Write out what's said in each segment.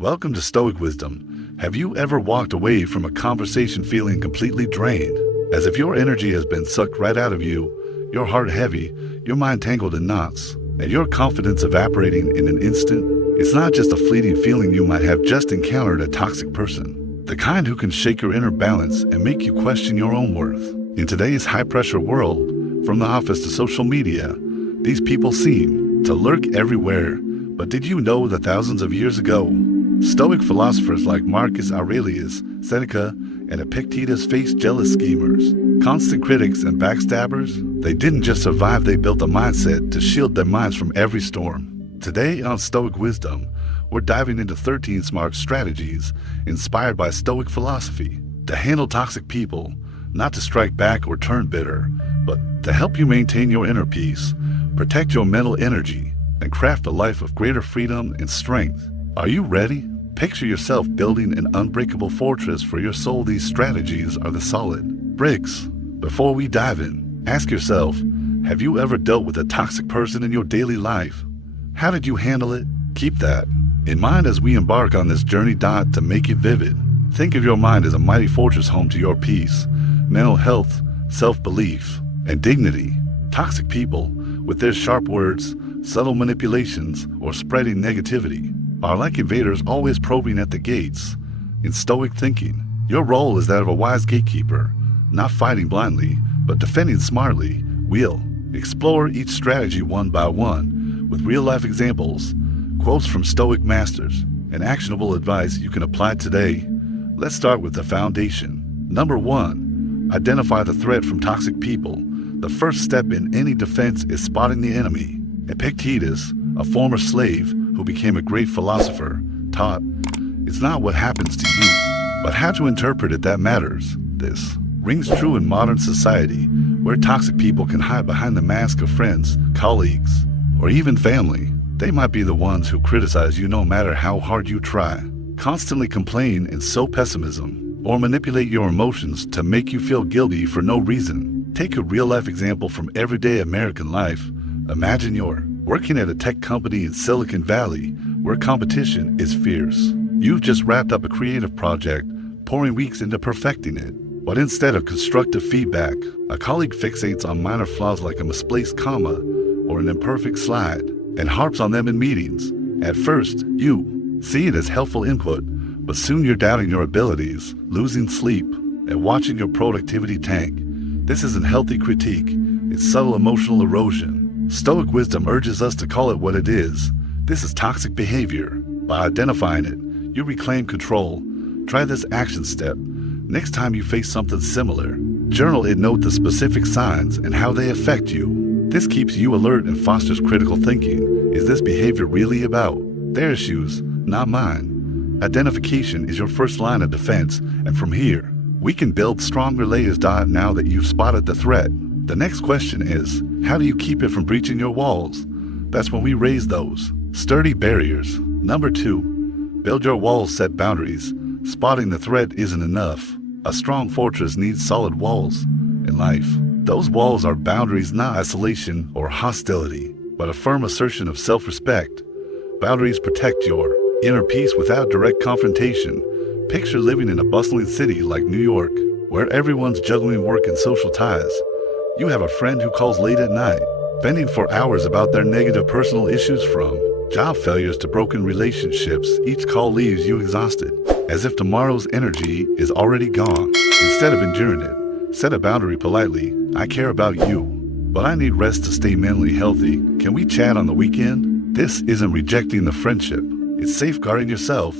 Welcome to Stoic Wisdom. Have you ever walked away from a conversation feeling completely drained, as if your energy has been sucked right out of you, your heart heavy, your mind tangled in knots, and your confidence evaporating in an instant? It's not just a fleeting feeling. You might have just encountered a toxic person, the kind who can shake your inner balance and make you question your own worth. In today's high-pressure world, from the office to social media, these people seem to lurk everywhere. But did you know that thousands of years ago, Stoic philosophers like Marcus Aurelius, Seneca, and Epictetus faced jealous schemers, constant critics, and backstabbers? They didn't just survive, they built a mindset to shield their minds from every storm. Today on Stoic Wisdom, we're diving into 13 smart strategies inspired by Stoic philosophy to handle toxic people, not to strike back or turn bitter, but to help you maintain your inner peace, protect your mental energy, and craft a life of greater freedom and strength. Are you ready? Picture yourself building an unbreakable fortress for your soul. These strategies are the solid bricks. Before we dive in, ask yourself, have you ever dealt with a toxic person in your daily life? How did you handle it? Keep that in mind as we embark on this journey. To make it vivid, think of your mind as a mighty fortress home to your peace, mental health, self-belief, and dignity. Toxic people, with their sharp words, subtle manipulations, or spreading negativity, are like invaders always probing at the gates. In Stoic thinking, your role is that of a wise gatekeeper, not fighting blindly, but defending smartly. We'll explore each strategy one by one, with real-life examples, quotes from Stoic masters, and actionable advice you can apply today. Let's start with the foundation. Number 1, identify the threat from toxic people. The first step in any defense is spotting the enemy. Epictetus, a former slave who became a great philosopher, taught, "It's not what happens to you, but how to interpret it that matters." This rings true in modern society, where toxic people can hide behind the mask of friends, colleagues, or even family. They might be the ones who criticize you no matter how hard you try, constantly complain and sow pessimism, or manipulate your emotions to make you feel guilty for no reason. Take a real-life example from everyday American life. Imagine you're working at a tech company in Silicon Valley where competition is fierce. You've just wrapped up a creative project, pouring weeks into perfecting it. But instead of constructive feedback, a colleague fixates on minor flaws like a misplaced comma or an imperfect slide and harps on them in meetings. At first, you see it as helpful input, but soon you're doubting your abilities, losing sleep, and watching your productivity tank. This isn't healthy critique, it's subtle emotional erosion. Stoic wisdom urges us to call it what it is. This is toxic behavior. By identifying it, you reclaim control. Try this action step. Next time you face something similar, journal it, note the specific signs and how they affect you. This keeps you alert and fosters critical thinking. Is this behavior really about their issues, not mine? Identification is your first line of defense, and from here, we can build stronger layers. Now that you've spotted the threat, the next question is, how do you keep it from breaching your walls? That's when we raise those sturdy barriers. Number 2, build your walls, set boundaries. Spotting the threat isn't enough. A strong fortress needs solid walls. In life, those walls are boundaries, not isolation or hostility, but a firm assertion of self-respect. Boundaries protect your inner peace without direct confrontation. Picture living in a bustling city like New York, where everyone's juggling work and social ties. You have a friend who calls late at night, venting for hours about their negative personal issues, from job failures to broken relationships. Each call leaves you exhausted, as if tomorrow's energy is already gone. Instead of enduring it, set a boundary politely. I care about you, but I need rest to stay mentally healthy. Can we chat on the weekend? This isn't rejecting the friendship, it's safeguarding yourself.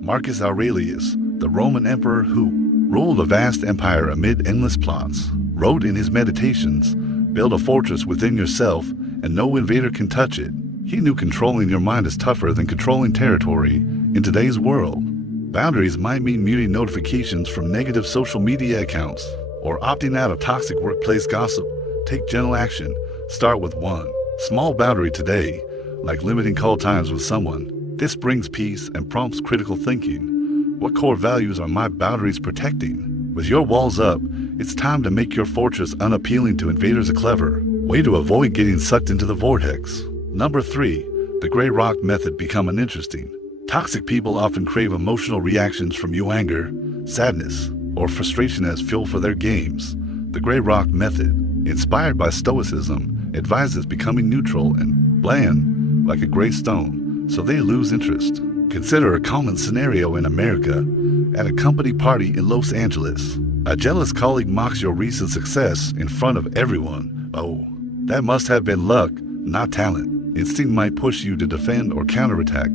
Marcus Aurelius, the Roman emperor who ruled a vast empire amid endless plots, wrote in his meditations, "Build a fortress within yourself, and no invader can touch it." He knew controlling your mind is tougher than controlling territory in today's world. Boundaries might mean muting notifications from negative social media accounts or opting out of toxic workplace gossip. Take gentle action. Start with one small boundary today, like limiting call times with someone. This brings peace and prompts critical thinking. What core values are my boundaries protecting? With your walls up, it's time to make your fortress unappealing to invaders. A clever way to avoid getting sucked into the vortex. Number 3, the gray rock method. Become uninteresting. Toxic people often crave emotional reactions from you: anger, sadness, or frustration as fuel for their games. The Grey Rock Method, inspired by Stoicism, advises becoming neutral and bland like a gray stone, so they lose interest. Consider a common scenario in America. At a company party in Los Angeles, a jealous colleague mocks your recent success in front of everyone. Oh, that must have been luck, not talent. Instinct might push you to defend or counterattack,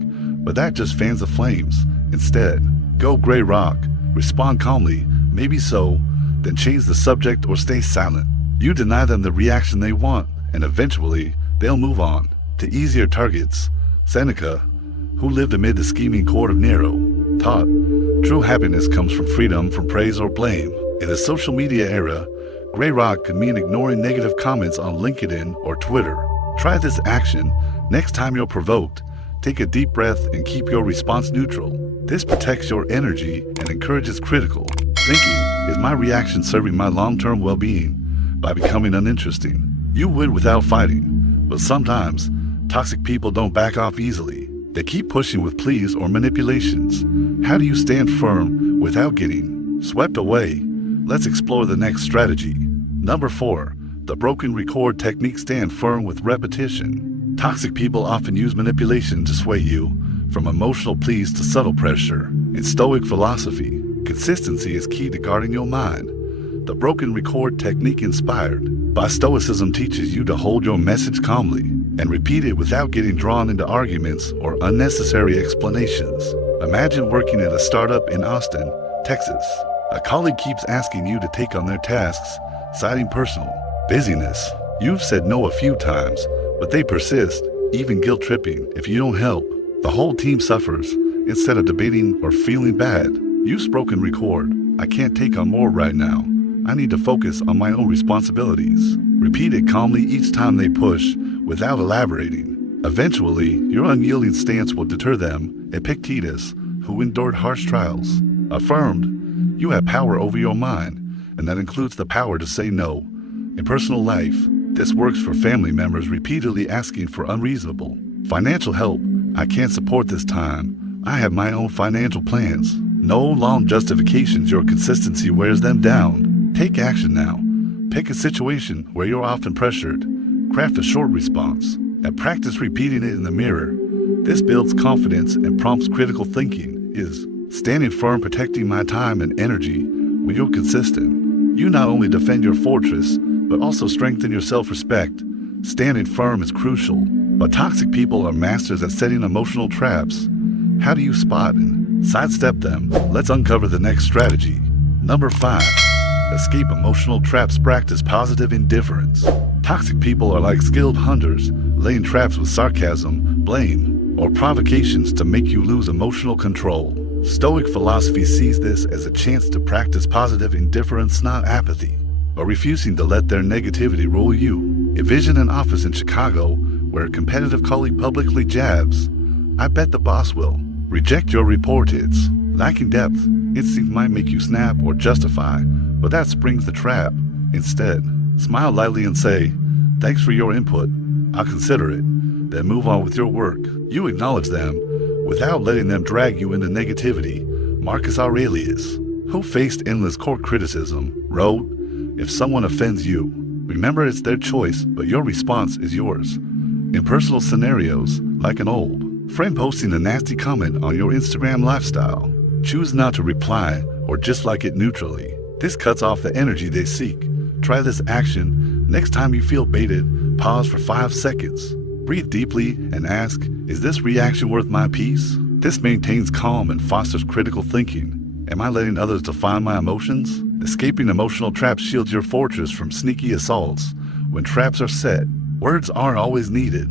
but that just fans the flames. Instead, go Grey Rock, respond calmly, maybe so, then change the subject or stay silent. You deny them the reaction they want, and eventually, they'll move on to easier targets. Seneca, who lived amid the scheming court of Nero, taught true happiness comes from freedom from praise or blame. In the social media era, Grey Rock could mean ignoring negative comments on LinkedIn or Twitter. Try this action next time you're provoked. Take a deep breath and keep your response neutral. This protects your energy and encourages critical thinking. Is my reaction serving my long-term well-being? By becoming uninteresting, you win without fighting. But sometimes, toxic people don't back off easily. They keep pushing with pleas or manipulations. How do you stand firm without getting swept away? Let's explore the next strategy. Number 4, the broken record technique. Stand firm with repetition. Toxic people often use manipulation to sway you, from emotional pleas to subtle pressure. In Stoic philosophy, consistency is key to guarding your mind. The broken record technique, inspired by Stoicism, teaches you to hold your message calmly and repeat it without getting drawn into arguments or unnecessary explanations. Imagine working at a startup in Austin, Texas. A colleague keeps asking you to take on their tasks, citing personal busyness. You've said no a few times, but they persist, even guilt-tripping if you don't help. The whole team suffers. Instead of debating or feeling bad, you spoken record. I can't take on more right now. I need to focus on my own responsibilities. Repeat it calmly each time they push, without elaborating. Eventually, your unyielding stance will deter them. Epictetus, who endured harsh trials, affirmed, you have power over your mind, and that includes the power to say no. In personal life, this works for family members repeatedly asking for unreasonable financial help. I can't support this time. I have my own financial plans. No long justifications. Your consistency wears them down. Take action now. Pick a situation where you're often pressured. Craft a short response and practice repeating it in the mirror. This builds confidence and prompts critical thinking. Is standing firm, protecting my time and energy. When you're consistent, you not only defend your fortress, but also strengthen your self-respect. Standing firm is crucial, but toxic people are masters at setting emotional traps. How do you spot and sidestep them? Let's uncover the next strategy. Number 5, escape emotional traps. Practice positive indifference. Toxic people are like skilled hunters, laying traps with sarcasm, blame, or provocations to make you lose emotional control. Stoic philosophy sees this as a chance to practice positive indifference, not apathy, or refusing to let their negativity rule you. Envision an office in Chicago where a competitive colleague publicly jabs, I bet the boss will reject your report. It's lacking depth. Instinct might make you snap or justify, but that springs the trap. Instead, smile lightly and say, thanks for your input, I'll consider it, then move on with your work. You acknowledge them without letting them drag you into negativity. Marcus Aurelius, who faced endless court criticism, wrote, if someone offends you, remember it's their choice, but your response is yours. In personal scenarios, like an old friend posting a nasty comment on your Instagram lifestyle, choose not to reply or just like it neutrally. This cuts off the energy they seek. Try this action next time you feel baited. Pause for 5 seconds. Breathe deeply and ask, is this reaction worth my peace? This maintains calm and fosters critical thinking. Am I letting others define my emotions? Escaping emotional traps shields your fortress from sneaky assaults. When traps are set, words aren't always needed.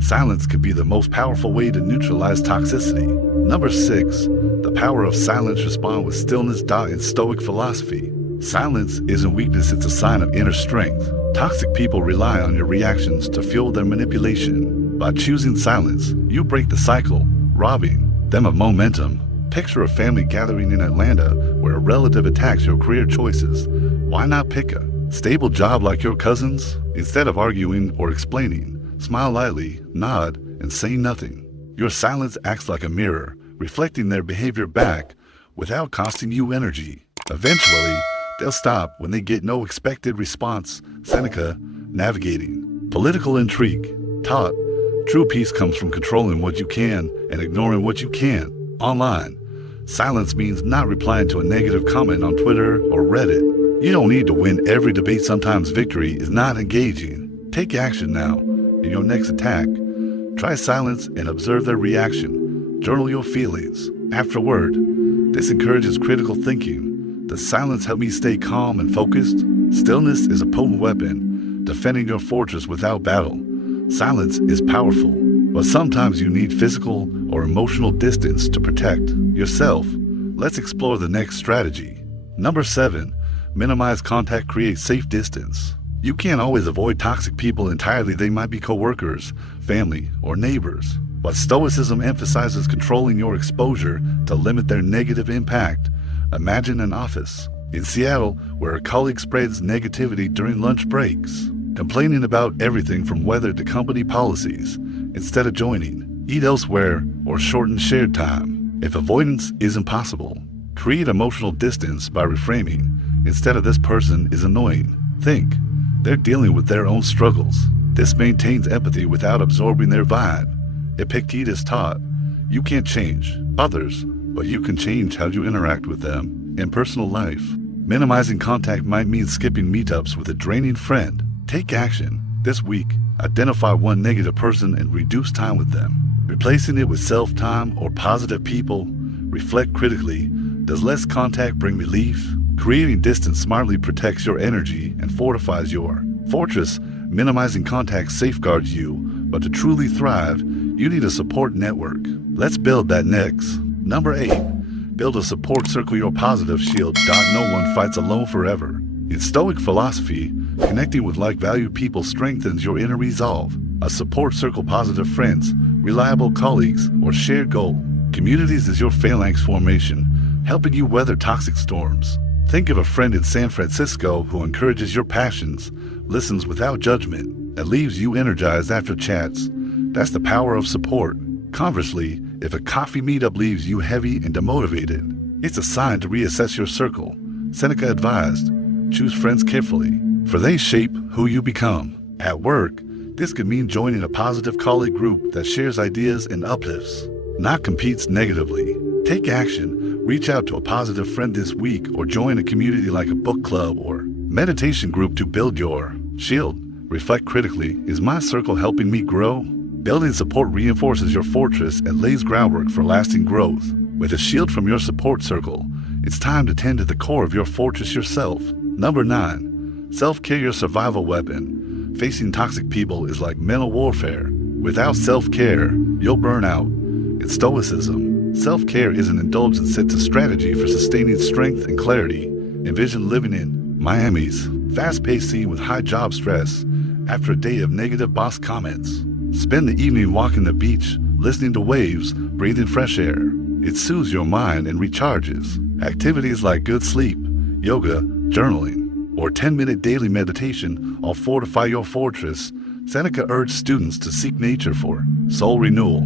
Silence can be the most powerful way to neutralize toxicity. Number 6, the power of silence. Respond with stillness. In Stoic philosophy, silence isn't weakness, it's a sign of inner strength. Toxic people rely on your reactions to fuel their manipulation. By choosing silence, you break the cycle, robbing them of momentum. Picture a family gathering in Atlanta where a relative attacks your career choices. Why not pick a stable job like your cousin's? Instead of arguing or explaining, smile lightly, nod, and say nothing. Your silence acts like a mirror, reflecting their behavior back without costing you energy. Eventually, they'll stop when they get no expected response. Seneca, navigating political intrigue, taught true peace comes from controlling what you can and ignoring what you can't. Online, silence means not replying to a negative comment on Twitter or Reddit. You don't need to win every debate. Sometimes victory is not engaging. Take action now. In your next attack, try silence and observe their reaction. Journal your feelings. Afterward, this encourages critical thinking. Does silence help me stay calm and focused? Stillness is a potent weapon, defending your fortress without battle. Silence is powerful, but sometimes you need physical or emotional distance to protect yourself. Let's explore the next strategy. Number 7, minimize contact, create safe distance. You can't always avoid toxic people entirely. They might be coworkers, family, or neighbors. But Stoicism emphasizes controlling your exposure to limit their negative impact. Imagine an office in Seattle where a colleague spreads negativity during lunch breaks, complaining about everything from weather to company policies. Instead of joining, eat elsewhere or shorten shared time. If avoidance isn't possible, create emotional distance by reframing. Instead of "this person is annoying," think, "they're dealing with their own struggles." This maintains empathy without absorbing their vibe. Epictetus taught, you can't change others, but you can change how you interact with them. In personal life, minimizing contact might mean skipping meetups with a draining friend. Take action. This week, identify one negative person and reduce time with them, replacing it with self-time or positive people. Reflect critically. Does less contact bring relief? Creating distance smartly protects your energy and fortifies your fortress. Minimizing contact safeguards you, but to truly thrive, you need a support network. Let's build that next. Number 8, build a support circle, your positive shield. No one fights alone forever. In Stoic philosophy, connecting with like-valued people strengthens your inner resolve. A support circle, positive friends, reliable colleagues, or shared goal. Communities is your phalanx formation, helping you weather toxic storms. Think of a friend in San Francisco who encourages your passions, listens without judgment, and leaves you energized after chats. That's the power of support. Conversely, if a coffee meetup leaves you heavy and demotivated, it's a sign to reassess your circle. Seneca advised, choose friends carefully, for they shape who you become. At work, this could mean joining a positive colleague group that shares ideas and uplifts, not competes negatively. Take action. Reach out to a positive friend this week or join a community like a book club or meditation group to build your shield. Reflect critically. Is my circle helping me grow? Building support reinforces your fortress and lays groundwork for lasting growth. With a shield from your support circle, it's time to tend to the core of your fortress yourself. Number 9, self-care, your survival weapon. Facing toxic people is like mental warfare. Without self-care, you'll burn out. In Stoicism, self-care is an indulgence, it's a strategy for sustaining strength and clarity. Envision living in Miami's fast-paced scene with high job stress after a day of negative boss comments. Spend the evening walking the beach, listening to waves, breathing fresh air. It soothes your mind and recharges. Activities like good sleep, yoga, journaling, or 10-minute daily meditation all fortify your fortress. Seneca urged students to seek nature for soul renewal.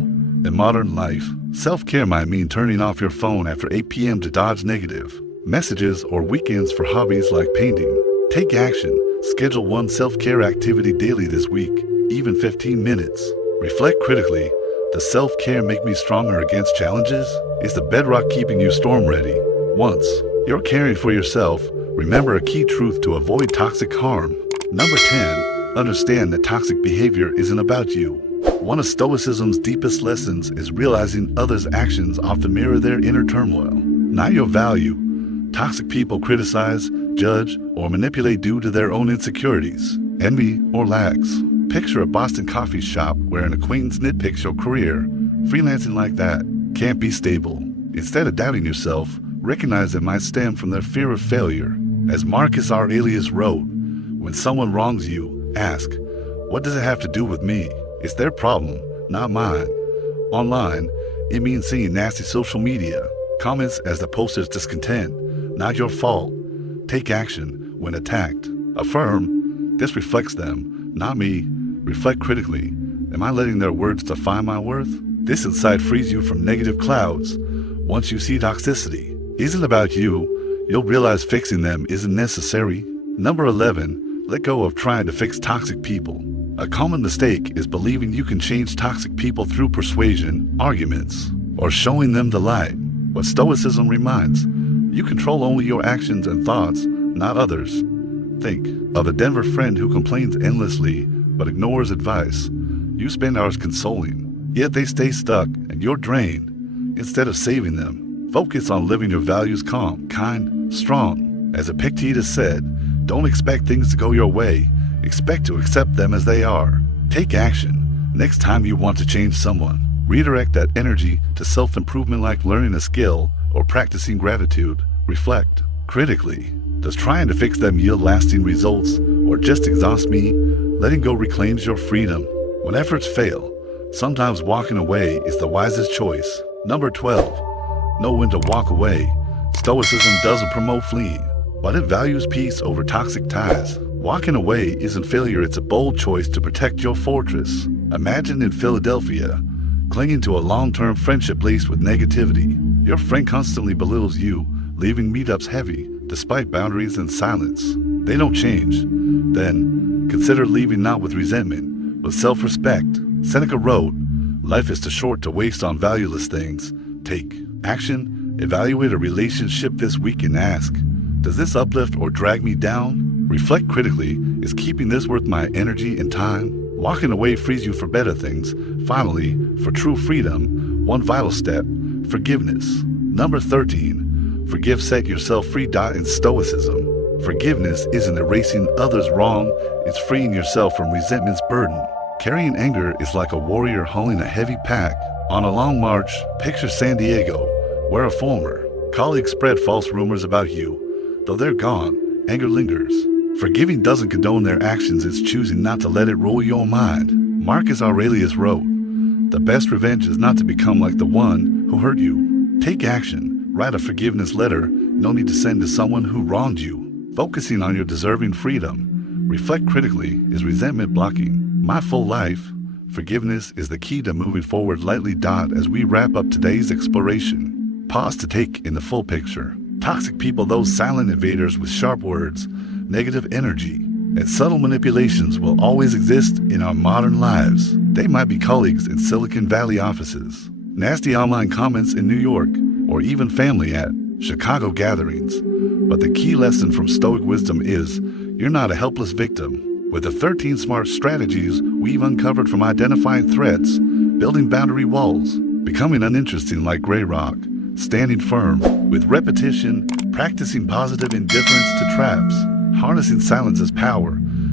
In modern life, self-care might mean turning off your phone after 8 p.m. to dodge negative messages or weekends for hobbies like painting. Take action. Schedule one self-care activity daily this week, even 15 minutes. Reflect critically. Does self-care make me stronger against challenges? Is the bedrock keeping you storm ready? Once you're caring for yourself, remember a key truth to avoid toxic harm. Number 10, understand that toxic behavior isn't about you. One of Stoicism's deepest lessons is realizing others' actions often mirror their inner turmoil, not your value. Toxic people criticize, judge, or manipulate due to their own insecurities, envy, or lacks. Picture a Boston coffee shop where an acquaintance nitpicks your career. Freelancing like that can't be stable. Instead of doubting yourself, recognize it might stem from their fear of failure. As Marcus Aurelius wrote, when someone wrongs you, ask, what does it have to do with me? It's their problem, not mine. Online, it means seeing nasty social media comments as the poster's discontent, not your fault. Take action when attacked. Affirm, this reflects them, not me. Reflect critically. Am I letting their words define my worth? This insight frees you from negative clouds. Once you see toxicity isn't about you, you'll realize fixing them isn't necessary. Number 11, let go of trying to fix toxic people. A common mistake is believing you can change toxic people through persuasion, arguments, or showing them the light. But Stoicism reminds, you control only your actions and thoughts, not others. Think of a Denver friend who complains endlessly but ignores advice. You spend hours consoling, yet they stay stuck and you're drained. Instead of saving them, focus on living your values calm, kind, strong. As Epictetus said, don't expect things to go your way. Expect to accept them as they are. Take action. Next time you want to change someone, redirect that energy to self-improvement like learning a skill or practicing gratitude. Reflect critically. Does trying to fix them yield lasting results or just exhaust me? Letting go reclaims your freedom. When efforts fail, sometimes walking away is the wisest choice. Number 12, know when to walk away. Stoicism doesn't promote fleeing, but it values peace over toxic ties. Walking away isn't failure, it's a bold choice to protect your fortress. Imagine in Philadelphia, clinging to a long-term friendship laced with negativity. Your friend constantly belittles you, leaving meetups heavy, despite boundaries and silence. They don't change. Then, consider leaving not with resentment, but self-respect. Seneca wrote, life is too short to waste on valueless things. Take action. Evaluate a relationship this week and ask, does this uplift or drag me down? Reflect critically, is keeping this worth my energy and time? Walking away frees you for better things. Finally, for true freedom, one vital step, forgiveness. Number 13, forgive, set yourself free. In Stoicism, forgiveness isn't erasing others' wrong, it's freeing yourself from resentment's burden. Carrying anger is like a warrior hauling a heavy pack. On a long march, picture San Diego, where a former colleague spread false rumors about you. Though they're gone, anger lingers. Forgiving doesn't condone their actions, it's choosing not to let it rule your mind. Marcus Aurelius wrote, the best revenge is not to become like the one who hurt you. Take action. Write a forgiveness letter, no need to send to someone who wronged you. Focusing on your deserving freedom. Reflect critically, is resentment blocking my full life? Forgiveness is the key to moving forward lightly. As we wrap up today's exploration, pause to take in the full picture. Toxic people, those silent invaders with sharp words, negative energy, and subtle manipulations will always exist in our modern lives. They might be colleagues in Silicon Valley offices, nasty online comments in New York, or even family at Chicago gatherings. But the key lesson from Stoic Wisdom is, you're not a helpless victim. With the 13 smart strategies we've uncovered, from identifying threats, building boundary walls, becoming uninteresting like gray rock, standing firm with repetition, practicing positive indifference to traps, harnessing silence as power,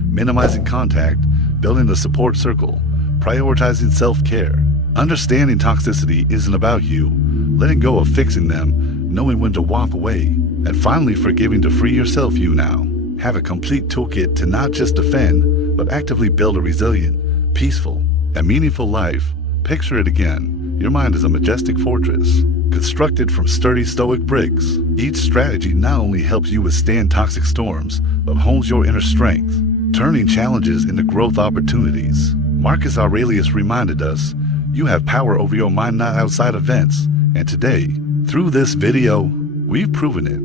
minimizing contact, building a support circle, prioritizing self-care. Understanding toxicity isn't about you, letting go of fixing them, knowing when to walk away, and finally forgiving to free yourself. You now have a complete toolkit to not just defend, but actively build a resilient, peaceful, and meaningful life. Picture it again. Your mind is a majestic fortress, constructed from sturdy Stoic bricks. Each strategy not only helps you withstand toxic storms, but hones your inner strength, turning challenges into growth opportunities. Marcus Aurelius reminded us, you have power over your mind, not outside events. And today, through this video, we've proven it.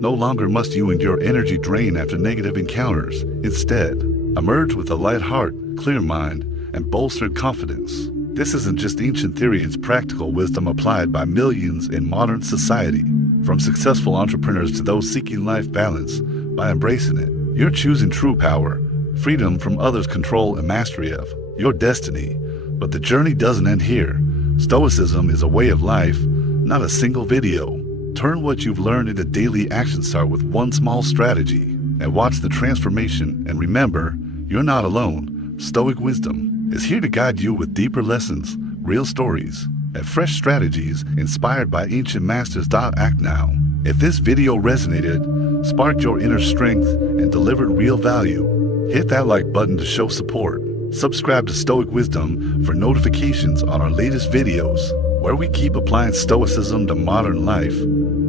No longer must you endure energy drain after negative encounters. Instead, emerge with a light heart, clear mind, and bolstered confidence. This isn't just ancient theory, it's practical wisdom applied by millions in modern society. From successful entrepreneurs to those seeking life balance, by embracing it, you're choosing true power, freedom from others' control, and mastery of your destiny. But the journey doesn't end here. Stoicism is a way of life, not a single video. Turn what you've learned into daily action. Start with one small strategy and watch the transformation. And remember, you're not alone. Stoic Wisdom is here to guide you with deeper lessons, real stories, and fresh strategies inspired by ancient masters. Act now. If this video resonated, sparked your inner strength, and delivered real value, hit that like button to show support. Subscribe to Stoic Wisdom for notifications on our latest videos, where we keep applying Stoicism to modern life.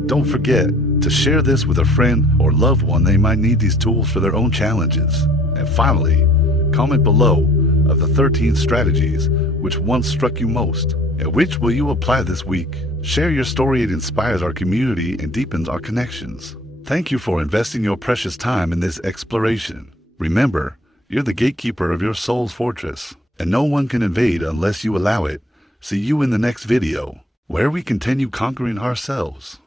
Don't forget to share this with a friend or loved one. They might need these tools for their own challenges. And finally, comment below of the 13 strategies which one struck you most. And which will you apply this week? Share your story. It inspires our community and deepens our connections. Thank you for investing your precious time in this exploration. Remember, you're the gatekeeper of your soul's fortress, and no one can invade unless you allow it. See you in the next video, where we continue conquering ourselves.